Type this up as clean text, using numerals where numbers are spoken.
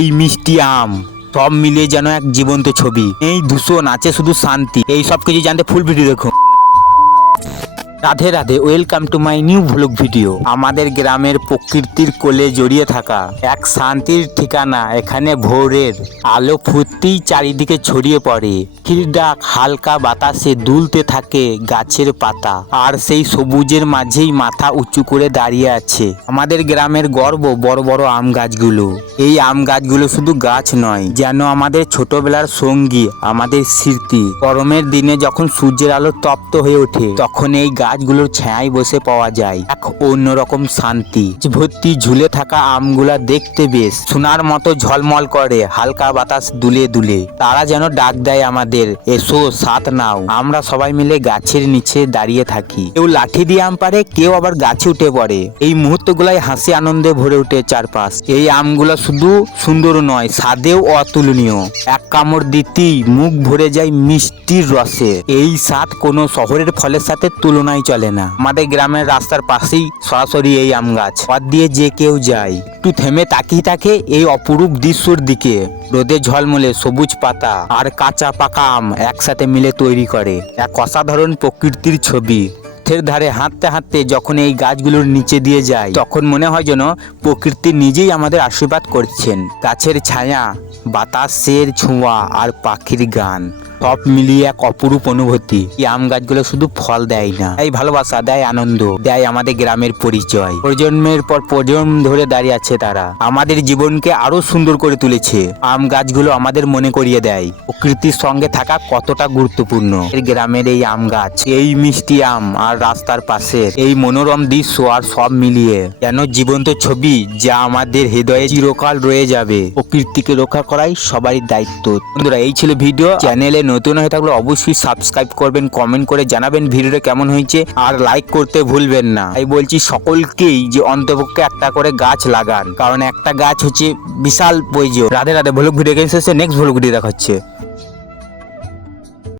এই মিষ্টি আম সব মিলিয়ে যেন এক জীবন্ত ছবি। এই দূষণ আছে শুধু শান্তি। এই সব কিছু জানতে ফুল ভিডিও দেখুন। Radhe Radhe, welcome to my new vlog video. আমাদের গ্রামের প্রকৃতির কোলে জড়িয়ে থাকা এক শান্তির ঠিকানা। এখানে ভোরের আলো ফুটতেই চারিদিকে ছড়িয়ে পড়ে, পাখির ডাক হালকা বাতাসে দুলতে থাকে গাছের পাতা, আর সেই সবুজের মাঝেই মাথা উঁচু করে দাঁড়িয়ে আছে আমাদের গ্রামের গর্ব, বড় বড় আম গাছগুলো। এই আম গাছগুলো শুধু গাছ নয়, যেন আমাদের ছোটবেলার সঙ্গী, আমাদের স্মৃতি। গরমের দিনে যখন সূর্যের আলো তপ্ত হয়ে ওঠে, তখন এই গাছগুলোর ছায়ায় বসে পাওয়া যায় এক অন্যরকম শান্তি। ভর্তি ঝুলে থাকা আমগুলা দেখতে বেশ সোনার মতো ঝলমল করে, হালকা বাতাস দুলে দুলে। তারা যেন ডাক দেয় আমাদের, এসো সাথ নাও। আমরা সবাই মিলে গাছের নিচে দাঁড়িয়ে থাকি। কেউ লাঠি দিয়ে আম পারে, কেউ আবার গাছে উঠে পড়ে। এই মুহূর্তগুলাই হাসি আনন্দে ভরে ওঠে চারপাশ। এই আমগুলা শুধু সুন্দর নয়, স্বাদেও অতুলনীয়। এক কামড় দিতেই মুখ ভরে যায় মিষ্টির রসে। এই স্বাদ কোনো শহরের ফলের সাথে তুলনায় চলে না। আমাদের গ্রামের রাস্তার পাশেই সরাসরি এই আম গাছ। পথ দিয়ে যে কেউ যায় একটু থেমে তাকিয়ে থাকে এই অপরূপ দৃশ্যর দিকে। রোদে ঝলমলে সবুজ পাতা আর কাঁচা পাকা আম একসাথে মিলে তৈরি করে এক অসাধারণ প্রকৃতির ছবি। পথের ধারে হাঁটতে হাঁটতে যখন এই গাছগুলোর নিচে দিয়ে যায়, তখন মনে হয় যেন প্রকৃতি নিজেই আমাদের আশীর্বাদ করছেন। গাছের ছায়া, বাতাসের ছোঁয়া আর পাখির গান সব মিলিয়ে এক অপরূপ অনুভূতি। এই আম গাছগুলো শুধু ফল দেয় না, এই ভালোবাসা দেয়, আনন্দ দেয়, আমাদের গ্রামের পরিচয়। প্রজন্মের পর প্রজন্ম ধরে দাঁড়িয়ে আছে তারা, আমাদের জীবনকে আরো সুন্দর করে তুলেছে। আম গাছগুলো আমাদের মনে করিয়ে দেয় প্রকৃতির সঙ্গে থাকা কতটা গুরুত্বপূর্ণ। গ্রামের এই আম গাছ, এই মিষ্টি আম আর রাস্তার পাশের এই মনোরম দৃশ্য আর সব মিলিয়ে যেন জীবন্ত ছবি, যা আমাদের হৃদয়ে চিরকাল রয়ে যাবে। প্রকৃতিকে রক্ষা করাই সবারই দায়িত্ব। বন্ধুরা, এই ছিল ভিডিও। চ্যানেলে নতুন হয়ে থাকলে অবশ্যই সাবস্ক্রাইব করবেন, কমেন্ট করে জানাবেন ভিডিওটা কেমন হয়েছে, আর লাইক করতে ভুলবেন না। তাই বলছি সকলকেই যে অন্তপক্ষে একটা করে গাছ লাগান, কারণ একটা গাছ হচ্ছে বিশাল প্রয়োজন। রাধে রাধে, ভ্লগ ভিডিও শেষে নেক্সট ভ্লগ ভিডিও দেখা হচ্ছে।